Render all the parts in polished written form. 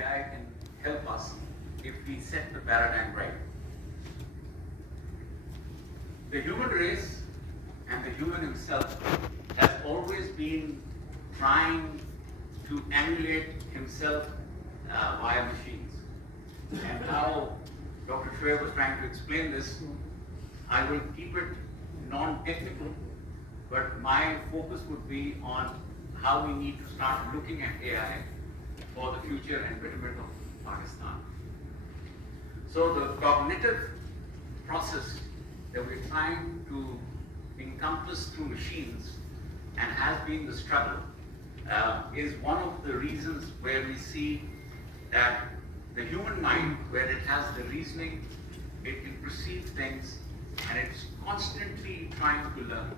AI can help us if we set the paradigm right. The human race and the human himself has always been trying to emulate himself via machines. And now Dr. Shahid was trying to explain this. I will keep it non-technical, but my focus would be on how we need to start looking at AI for the future and betterment of Pakistan. So the cognitive process that we're trying to encompass through machines and has been the struggle is one of the reasons where we see that the human mind, where it has the reasoning, it can perceive things, and it's constantly trying to learn.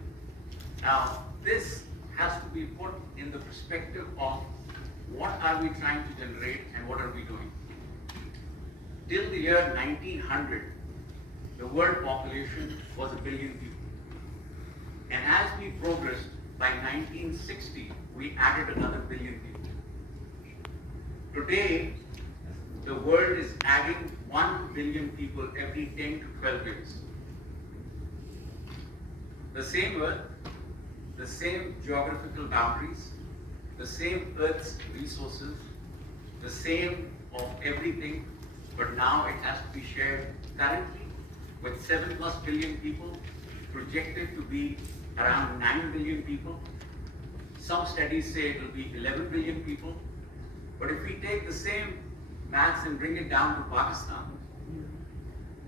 Now, this has to be put in the perspective of what are we trying to generate and what are we doing. Till the year 1900, the world population was 1 billion people. And as we progressed, by 1960, we added another 1 billion people. Today, the world is adding 1 billion people every 10 to 12 years. The same Earth, the same geographical boundaries, the same Earth's resources, the same of everything, but now it has to be shared currently with 7+ billion people, projected to be around 9 billion people. Some studies say it will be 11 billion people. But if we take the same maths and bring it down to Pakistan,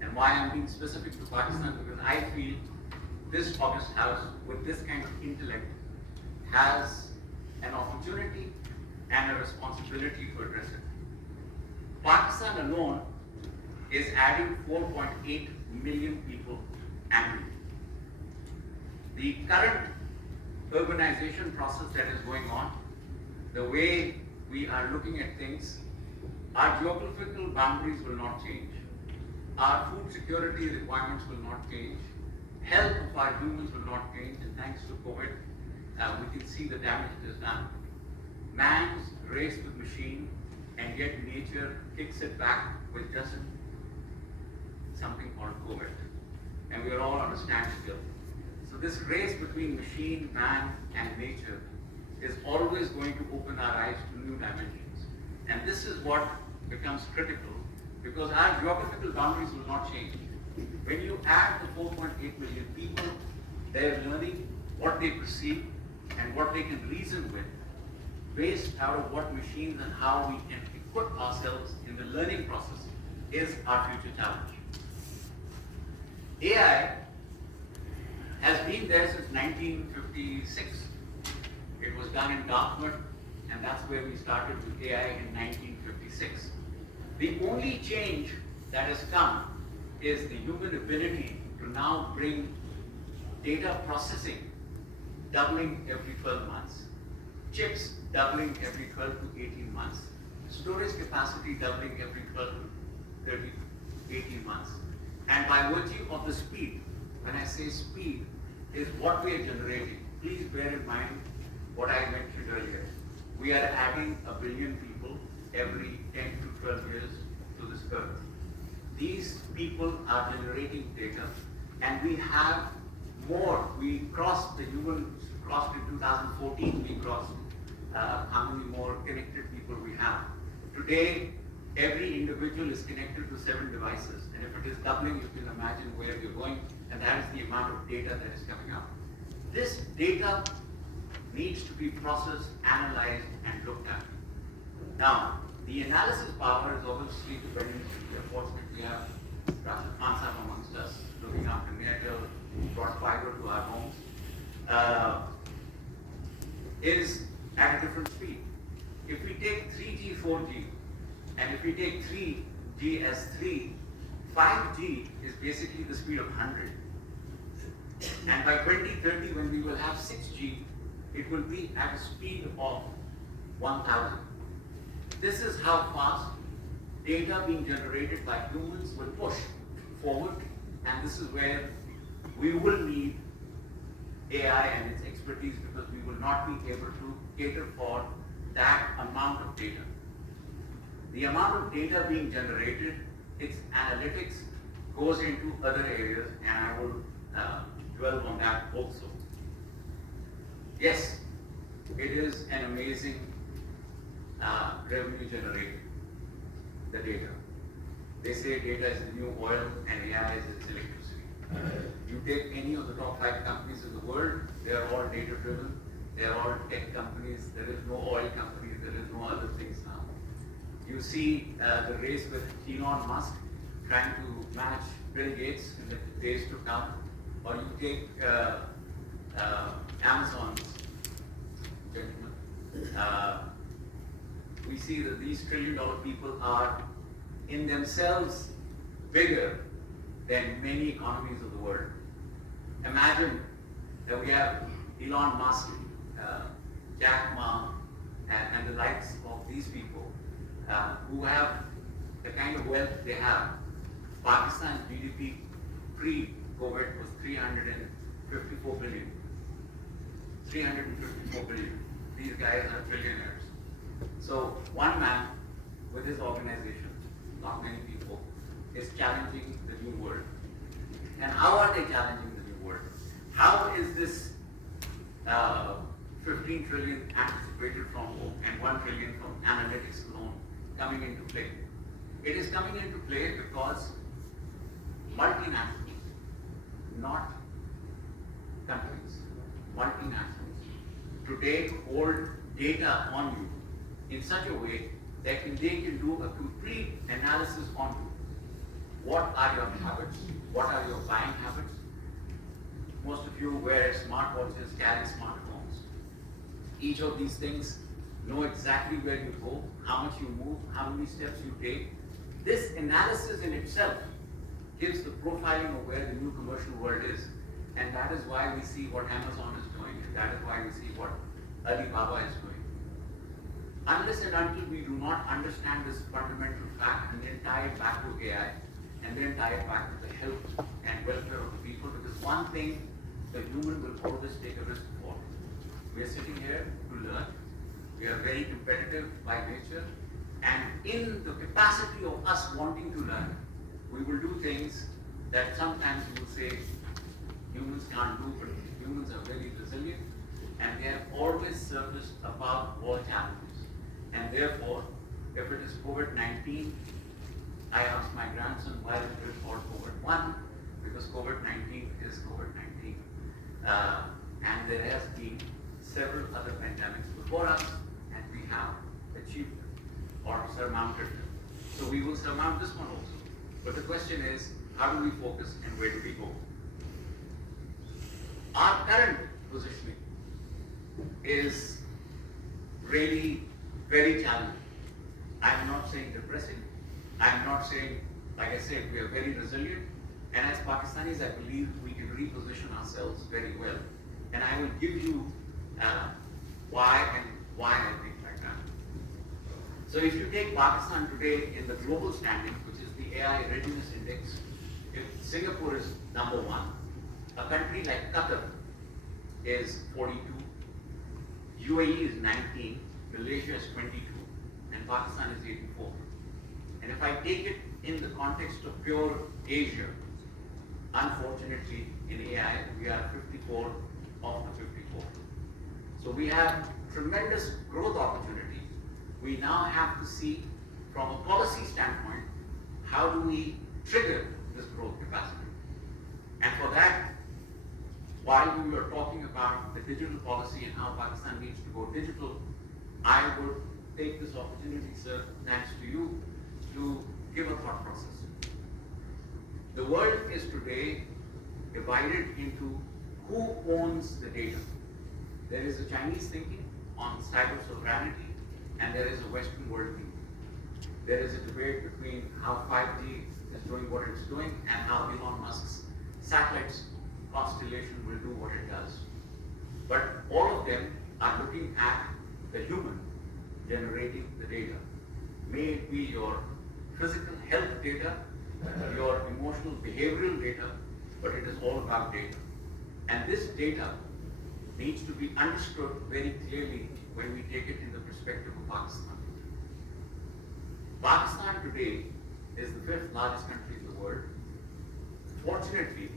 and why I'm being specific to Pakistan, because I feel this August House, with this kind of intellect, has an opportunity and a responsibility to address it. Pakistan alone is adding 4.8 million people annually. The current urbanization process that is going on, the way we are looking at things, our geographical boundaries will not change. Our food security requirements will not change. Health of our humans will not change, and thanks to COVID, we can see the damage it has done. Man's race with machine, and yet nature kicks it back with just something called COVID. And we are all on a standstill. So this race between machine, man, and nature is always going to open our eyes to new dimensions. And this is what becomes critical, because our geographical boundaries will not change. When you add the 4.8 million people, they're learning what they perceive and what they can reason with, based out of what machines and how we can equip ourselves in the learning process is our future challenge. AI has been there since 1956. It was done in Dartmouth, and that's where we started with AI in 1956. The only change that has come is the human ability to now bring data processing doubling every 12 months, chips doubling every 12 to 18 months, storage capacity doubling every 12 to 30, 18 months. And by virtue of the speed, when I say speed, is what we are generating. Please bear in mind what I mentioned earlier. We are adding 1 billion people every 10 to 12 years to this earth. These people are generating data, and we have more. We crossed, the humans crossed in 2014, we crossed how many more connected people we have. Today, every individual is connected to 7 devices, and if it is doubling, you can imagine where we're going, and that is the amount of data that is coming out. This data needs to be processed, analyzed, and looked at. Now, the analysis power is obviously dependent. We are fortunate we have Rashid amongst us, looking after Natal, brought fiber to our homes, is at a different speed. If we take 3G, 4G, and if we take 3G as 3, 5G is basically the speed of 100. And by 2030, when we will have 6G, it will be at a speed of 1,000. This is how fast data being generated by humans will push forward, and this is where we will need AI and its expertise, because we will not be able to cater for that amount of data. The amount of data being generated, its analytics goes into other areas, and I will dwell on that also. Yes, it is an amazing revenue generator, the data. They say data is the new oil and AI is its electricity. You take any of the top 5 companies in the world, they are all data driven, they are all tech companies, there is no oil companies, there is no other things now. You see the race with Elon Musk trying to match Bill Gates in the days to come, or you take Amazon's gentlemen. We see that these trillion-dollar people are in themselves bigger than many economies of the world. Imagine that we have Elon Musk, Jack Ma, and the likes of these people who have the kind of wealth they have. Pakistan's GDP pre-COVID was 354 billion. 354 billion. These guys are trillionaires. So one man with his organization, not many people, is challenging the new world. And how are they challenging the new world? How is this 15 trillion anticipated from and 1 trillion from analytics alone coming into play? It is coming into play because multinationals, not companies, multinationals, today hold data on you in such a way that they can do a complete analysis on you. What are your habits? What are your buying habits? Most of you wear smartwatches, carry smartphones. Each of these things know exactly where you go, how much you move, how many steps you take. This analysis in itself gives the profiling of where the new commercial world is. And that is why we see what Amazon is doing, and that is why we see what Alibaba is doing. Unless and until we do not understand this fundamental fact and then tie it back to AI, and then tie it back to the health and welfare of the people, because one thing the human will always take a risk for. We are sitting here to learn. We are very competitive by nature, and in the capacity of us wanting to learn, we will do things that sometimes you will say humans can't do, but humans are very resilient, and they have always surfaced above all challenges. And therefore, if it is COVID-19, I asked my grandson, why is it called COVID-1? Because COVID-19 is COVID-19. And there has been several other pandemics before us, and we have achieved them or surmounted them. So we will surmount this one also. But the question is, how do we focus and where do we go? Our current positioning is really very challenging. I'm not saying depressing. I'm not saying, like I said, we are very resilient. And as Pakistanis, I believe we can reposition ourselves very well. And I will give you why I think like that. So if you take Pakistan today in the global standing, which is the AI Readiness Index, if Singapore is number 1, a country like Qatar is 42, UAE is 19, Malaysia is 22, and Pakistan is 84. And if I take it in the context of pure Asia, unfortunately in AI we are 54 of the 54. So we have tremendous growth opportunity. We now have to see from a policy standpoint, how do we trigger this growth capacity? And for that, while we were talking about the digital policy and how Pakistan needs to go digital, I would take this opportunity, sir, thanks to you, to give a thought process. The world is today divided into who owns the data. There is a Chinese thinking on cyber sovereignty, and there is a Western world thinking. There is a debate between how 5G is doing what it's doing and how Elon Musk's satellites constellation will do what it does. But all of them are looking at the human generating the data. May it be your physical health data, your emotional behavioral data, but it is all about data. And this data needs to be understood very clearly when we take it in the perspective of Pakistan. Pakistan today is the fifth largest country in the world. Fortunately,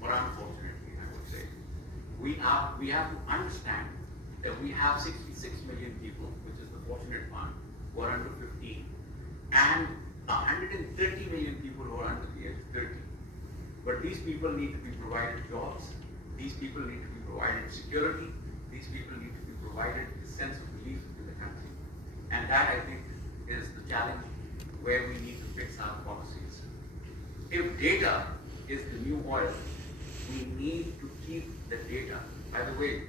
or unfortunately, I would say, we have to understand that we have 66 million people, which is the fortunate one, who are under 15, and 130 million people who are under the age of 30. But these people need to be provided jobs, these people need to be provided security, these people need to be provided a sense of belief in the country. And that, I think, is the challenge where we need to fix our policies. If data is the new oil, we need to keep the data. By the way,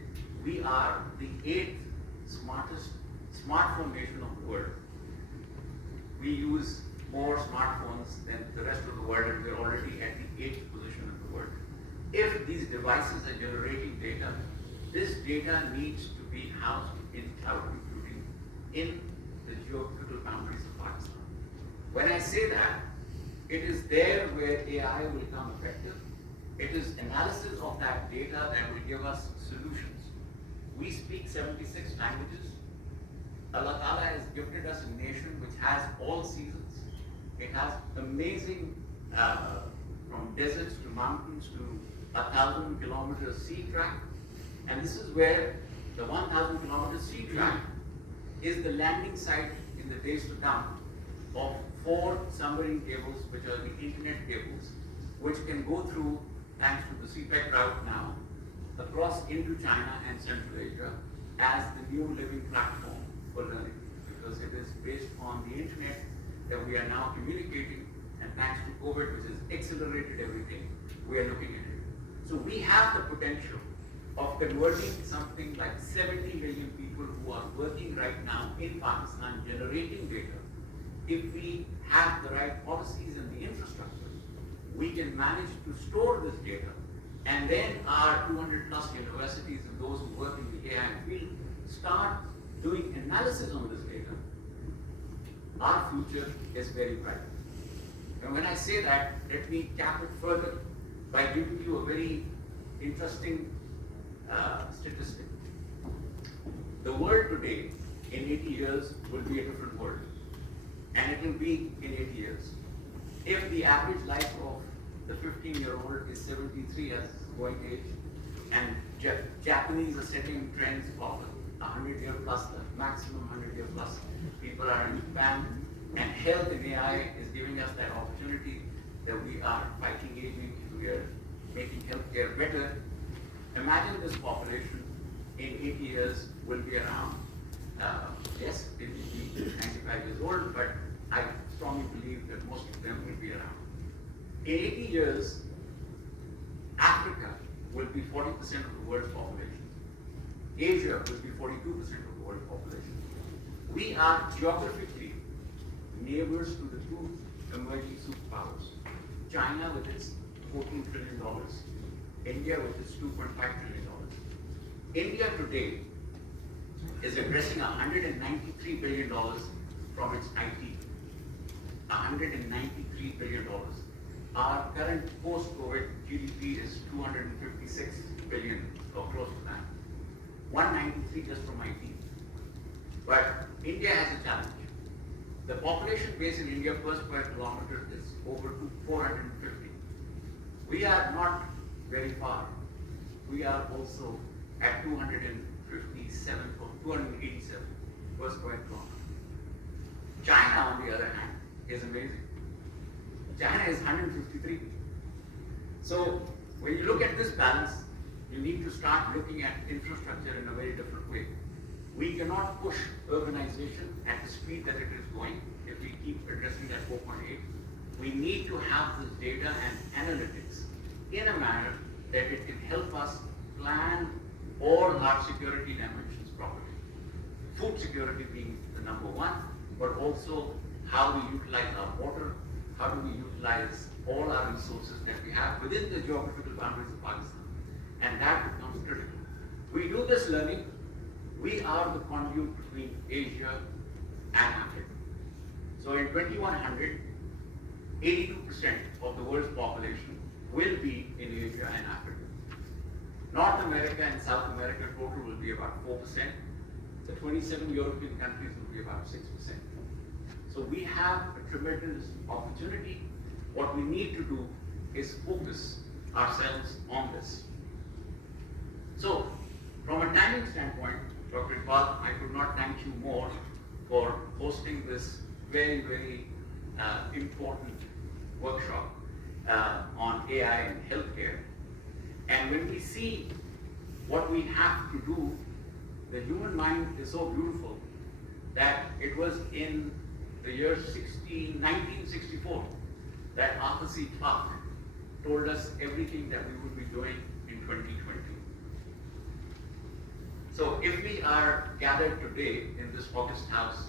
we are the 8th smartest smartphone nation of the world. We use more smartphones than the rest of the world, and we're already at the 8th position in the world. If these devices are generating data, this data needs to be housed in cloud computing in the geographical boundaries of Pakistan. When I say that, it is there where AI will come effective. It is analysis of that data that will give us solutions. We speak 76 languages. Allah Ta'ala has gifted us a nation which has all seasons. It has amazing, from deserts to mountains to 1,000 kilometers sea track. And this is where the 1,000 kilometer sea track is the landing site in the days to come of 4 submarine cables, which are the internet cables, which can go through, thanks to the CPEC route now, across into China and Central Asia as the new living platform for learning, because it is based on the internet that we are now communicating, and thanks to COVID, which has accelerated everything, we are looking at it. So we have the potential of converting something like 70 million people who are working right now in Pakistan generating data. If we have the right policies and the infrastructure, we can manage to store this data, and then our 200 plus universities and those who work in the AI field start doing analysis on this data. Our future is very bright. And when I say that, let me cap it further by giving you a very interesting statistic. The world today, in 80 years, will be a different world. And it will be in 80 years. If the average life of the 15-year-old is 73 as going age, and Japanese are setting trends of 100-year plus, the maximum 100-year plus people are in Japan, and health in AI is giving us that opportunity that we are fighting aging, we are making healthcare better. Imagine this population in 80 years will be around, yes, it will be 95 years old, but I strongly believe that most of them will be around. In 80 years, Africa will be 40% of the world's population. Asia will be 42% of the world's population. We are geographically neighbors to the 2 emerging superpowers. China with its $14 trillion, India with its $2.5 trillion. India today is addressing $193 billion from its IT. $193 billion. Our current post-COVID GDP is 256 billion or close to that. 193 just from IT. But India has a challenge. The population base in India per square kilometer is over 450. We are not very far. We are also at 257 or 287 per square kilometer. China, on the other hand, is amazing. China is 153. So when you look at this balance, you need to start looking at infrastructure in a very different way. We cannot push urbanization at the speed that it is going if we keep addressing that 4.8. We need to have this data and analytics in a manner that it can help us plan all our security dimensions properly. Food security being the number one, but also how we utilize our water, how do we utilize all our resources that we have within the geographical boundaries of Pakistan. And that becomes critical. We do this learning, we are the conduit between Asia and Africa. So in 2100, 82% of the world's population will be in Asia and Africa. North America and South America total will be about 4%. The 27 European countries will be about 6%. So we have a tremendous opportunity. What we need to do is focus ourselves on this. So, from a timing standpoint, Dr. Iqbal, I could not thank you more for hosting this very, very important workshop on AI in healthcare. And when we see what we have to do, the human mind is so beautiful that it was in the year 1964 that Arthur C. Clarke told us everything that we would be doing in 2020. So if we are gathered today in this August house,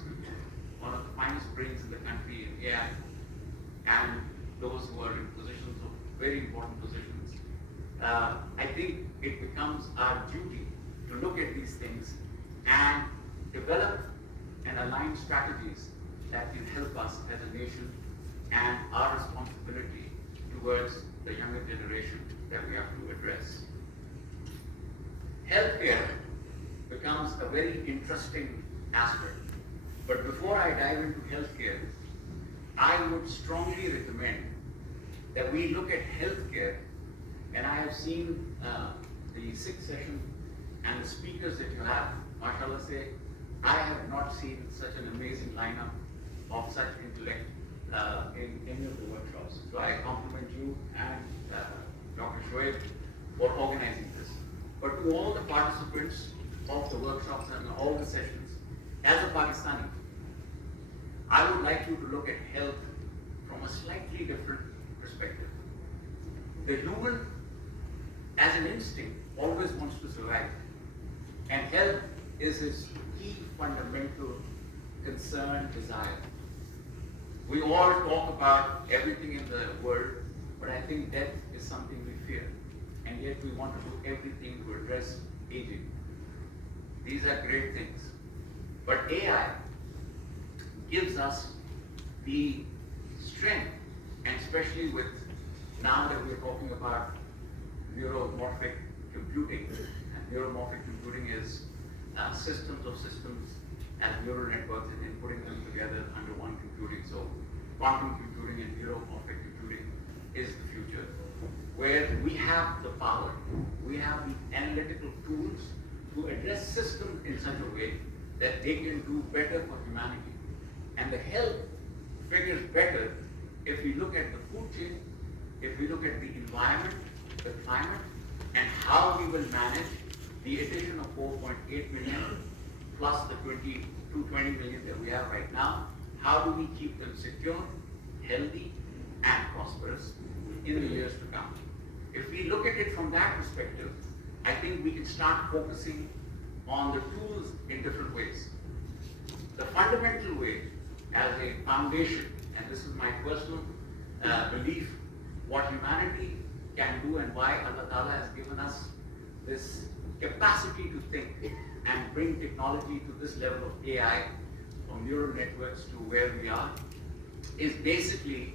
one of the finest brains in the country in AI, and those who are in positions of very important positions, I think it becomes our duty to look at these things and develop and align strategies that can help us as a nation and our responsibility towards the younger generation that we have to address. Healthcare becomes a very interesting aspect. But before I dive into healthcare, I would strongly recommend that we look at healthcare, and I have seen the sixth session and the speakers that you have, mashallah say, I have not seen such an amazing lineup of such intellect in any of the workshops. So I compliment you and Dr. Shahid for organizing this. But to all the participants of the workshops and all the sessions, as a Pakistani, I would like you to look at health from a slightly different perspective. The human, as an instinct, always wants to survive. And health is his key fundamental concern, desire. We all talk about everything in the world, but I think death is something we fear. And yet we want to do everything to address aging. These are great things. But AI gives us the strength, and especially with now that we're talking about neuromorphic computing, and neuromorphic computing is systems of systems and neural networks and then putting them together under one computing. So quantum computing and neuromorphic computing is the future, where we have the power, we have the analytical tools to address systems in such a way that they can do better for humanity. And the health figures better if we look at the food chain, if we look at the environment, the climate, and how we will manage the addition of 4.8 million plus the 220 million that we have right now. How do we keep them secure, healthy, and prosperous in the years to come? If we look at it from that perspective, I think we can start focusing on the tools in different ways. The fundamental way, as a foundation, and this is my personal belief, what humanity can do and why Allah Ta'ala has given us this capacity to think and bring technology to this level of AI, from neural networks to where we are, is basically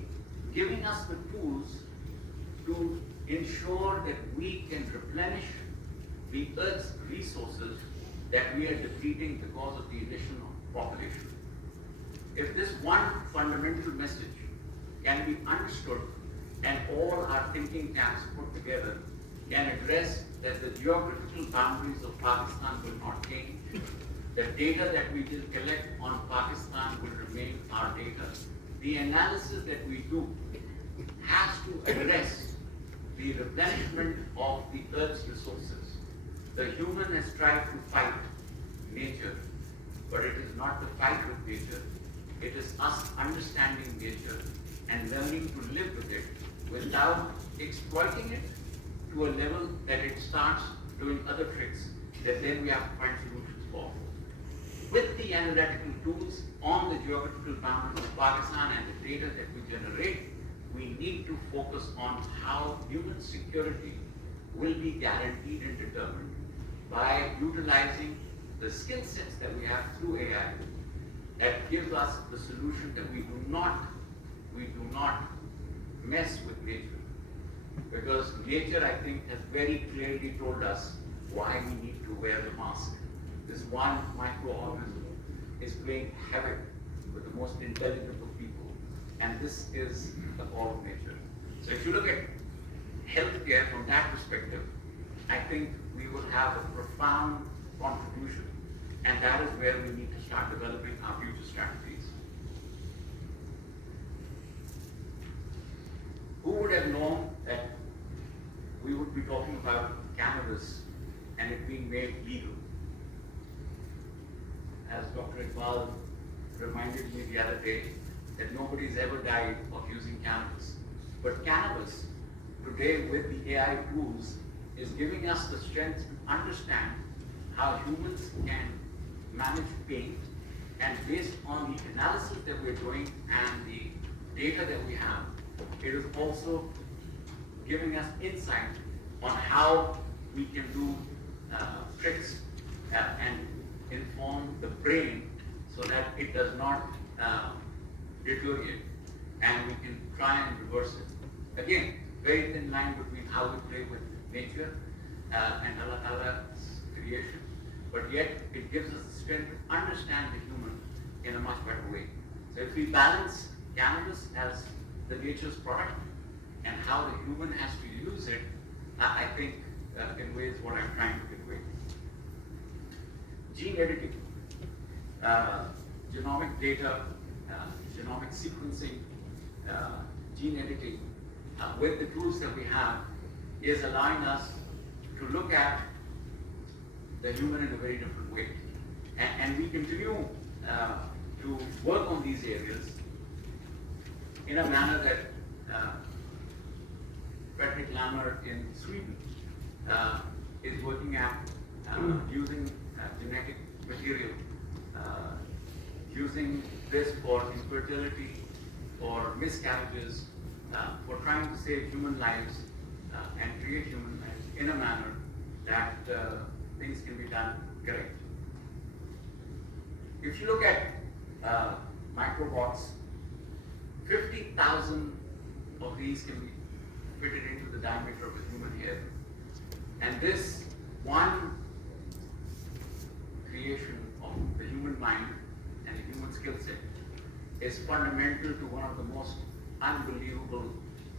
giving us the tools to ensure that we can replenish the Earth's resources that we are depleting because of the addition of population. If this one fundamental message can be understood and all our thinking camps put together, can address that the geographical boundaries of Pakistan will not change, the data that we will collect on Pakistan will remain our data. The analysis that we do has to address the replenishment of the Earth's resources. The human has tried to fight nature, but it is not the fight with nature. It is us understanding nature and learning to live with it without exploiting it to a level that it starts doing other tricks that then we have to find solutions for. With the analytical tools on the geographical boundaries of Pakistan and the data that we generate, we need to focus on how human security will be guaranteed and determined by utilizing the skill sets that we have through AI that gives us the solution that we do not mess with nature. Because nature, I think, has very clearly told us why we need to wear the mask. This one microorganism is playing havoc with the most intelligent of people, and this is the core of nature. So if you look at healthcare from that perspective, I think we will have a profound contribution, and that is where we need to start developing our future strategies. Who would have known that we would be talking about cannabis and it being made legal? As Dr. Iqbal reminded me the other day, that nobody's ever died of using cannabis. But cannabis, today with the AI tools, is giving us the strength to understand how humans can manage pain, and based on the analysis that we're doing and the data that we have, it is also giving us insight on how we can do tricks and inform the brain so that it does not deteriorate, and we can try and reverse it. Again, very thin line between how we play with nature and Allah Ta'ala's creation, but yet it gives us the strength to understand the human in a much better way. So if we balance cannabis as the nature's product and how the human has to use it, I think conveys what I'm trying to convey. Gene editing, genomic data, genomic sequencing, gene editing, with the tools that we have, is allowing us to look at the human in a very different way. And we continue to work on these areas in a manner that Fredrik Lammer in Sweden is working at using genetic material, using this for infertility, for miscarriages, for trying to save human lives and create human lives in a manner that things can be done correct. If you look at microbots, 50,000 of these can be fitted into the diameter of a human hair. And this one creation of the human mind and the human skill set is fundamental to one of the most unbelievable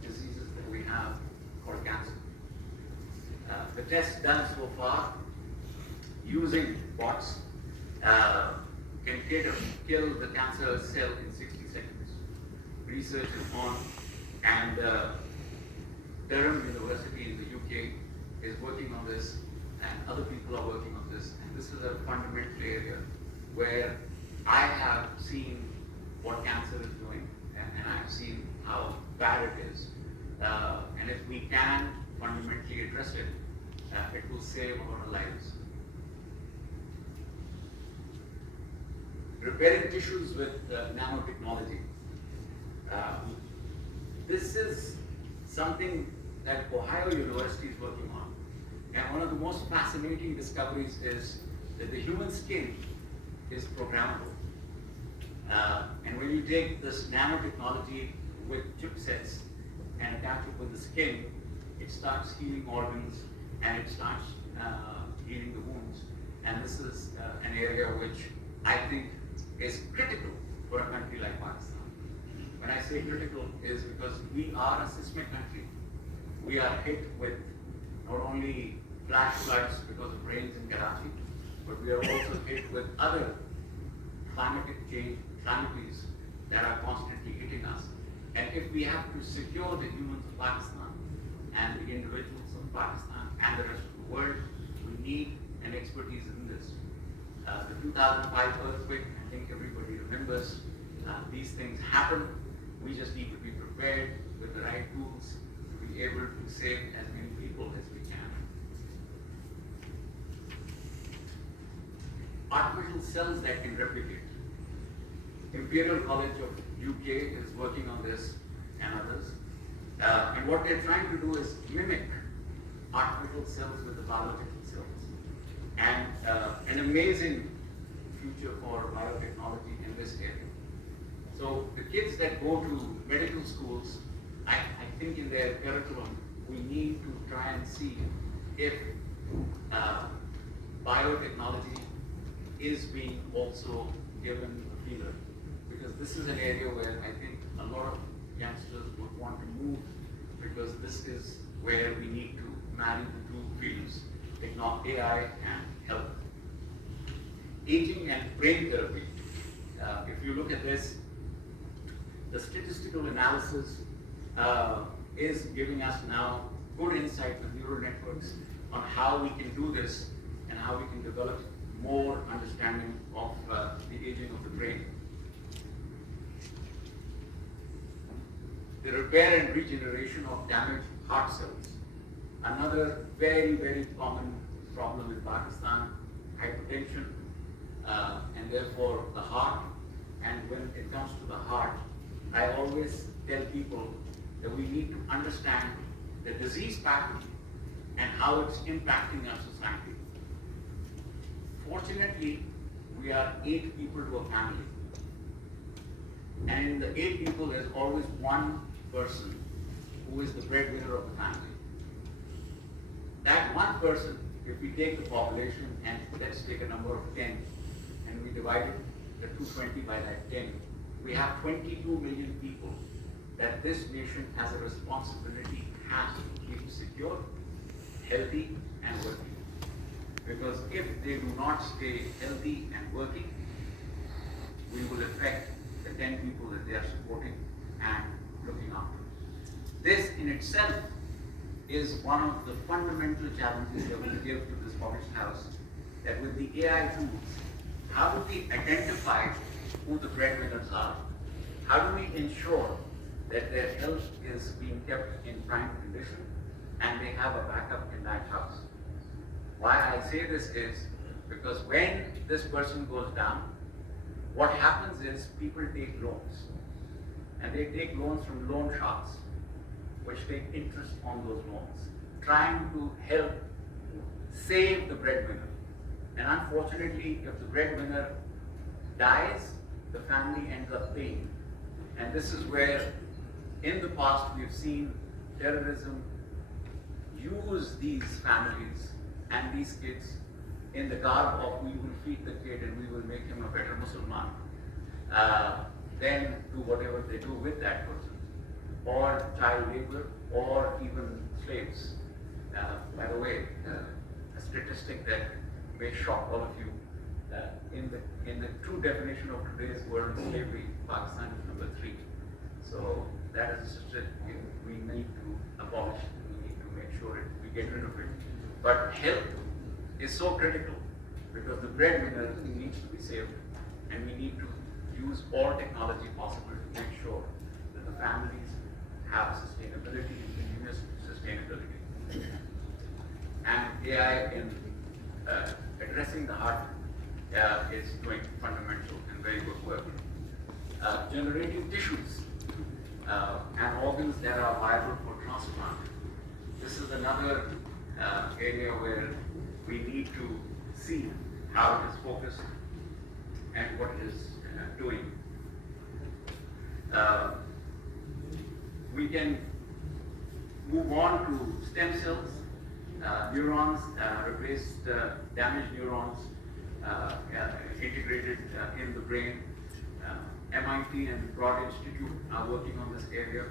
diseases that we have, called cancer. The tests done so far using bots can kill the cancer cell in 60 seconds. Research is on, and Durham University in the UK is working on this, and other people are working on this. And this is a fundamental area where I have seen what cancer is doing, and I've seen how bad it is. And if we can fundamentally address it, it will save our lives. Repairing tissues with nanotechnology. This is something that Ohio University is working on. And one of the most fascinating discoveries is that the human skin is programmable. And when you take this nanotechnology with chipsets and attach it with the skin, it starts healing organs and it starts healing the wounds. And this is an area which I think is critical for a country like Pakistan. When I say critical is because we are a seismic country. We are hit with not only flash floods because of rains in Karachi, but we are also hit with other climatic change calamities that are constantly hitting us. And if we have to secure the humans of Pakistan and the individuals of Pakistan and the rest of the world, we need an expertise in this. The 2005 earthquake, I think everybody remembers, these things happen. We just need to be prepared with the right tools to be able to save as many people as we can. Artificial cells that can replicate. Imperial College of UK is working on this and others. And what they're trying to do is mimic artificial cells with the biological cells. And an amazing future for biotechnology in this area. So the kids that go to medical schools, I think in their curriculum, we need to try and see if biotechnology is being also given a feeler. because this is an area where I think a lot of youngsters would want to move, because this is where we need to marry the two fields, AI and health. Aging and brain therapy. If you look at this, the statistical analysis is giving us now good insight with neural networks on how we can do this and how we can develop more understanding of the aging of the brain. The repair and regeneration of damaged heart cells. Another very, very common problem in Pakistan, hypertension, and therefore the heart. And when it comes to the heart, I always tell people that we need to understand the disease pattern and how it's impacting our society. Fortunately, we are 8 people to a family. And in the 8 people, there's always one person who is the breadwinner of the family. That one person, if we take the population and let's take a number of 10 and we divide it, the 220 by that 10, we have 22 million people that this nation has a responsibility, has to keep secure, healthy and working. Because if they do not stay healthy and working, we will affect the 10 people that they are supporting and looking after. This in itself is one of the fundamental challenges that we give to this polished house, that with the AI tools, how do we identify who the breadwinners are? How do we ensure that their health is being kept in prime condition and they have a backup in that house? Why I say this is because when this person goes down, what happens is people take loans. And they take loans from loan sharks, which take interest on those loans, trying to help save the breadwinner. And unfortunately, if the breadwinner dies, the family ends up paying. And this is where, in the past, we've seen terrorism use these families and these kids in the garb of we will feed the kid and we will make him a better Muslim, then do whatever they do with that person, or child labor, or even slaves. By the way, a statistic that may shock all of you, in the true definition of today's word slavery, Pakistan is number 3. So that is a statistic we need to abolish. We need to make sure we get rid of it. But health is so critical because the breadwinner needs to be saved, and we need to use all technology possible to make sure that the families have sustainability and continuous sustainability. And AI in addressing the heart is doing fundamental and very good work. Generating tissues and organs that are viable for transplant. This is another area where we need to see how it is focused and what it is doing. We can move on to stem cells, neurons, replace damaged neurons, integrated in the brain. MIT and Broad Institute are working on this area,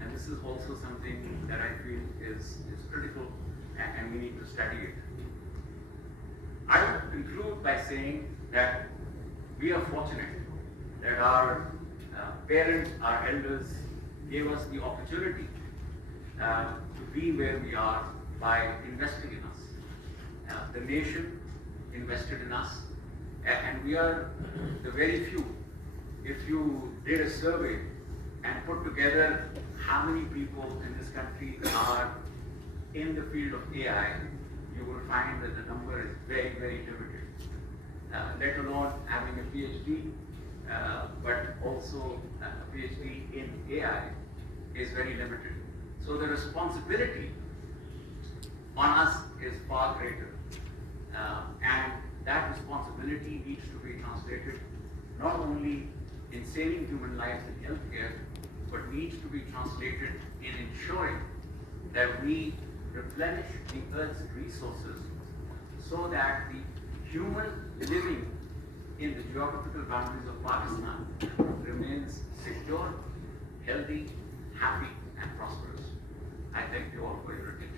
and this is also something that I feel is critical and we need to study it. I would conclude by saying that we are fortunate that our parents, our elders gave us the opportunity to be where we are by investing in us. The nation invested in us, and we are the very few. If you did a survey and put together how many people in this country are in the field of AI, you will find that the number is very, very limited. Let alone having a PhD, but also a PhD in AI is very limited. So the responsibility on us is far greater. And that responsibility needs to be translated not only in saving human lives in healthcare, but needs to be translated in ensuring that we replenish the Earth's resources so that the human living in the geographical boundaries of Pakistan remains secure, healthy, happy, and prosperous. I thank you all for your attention.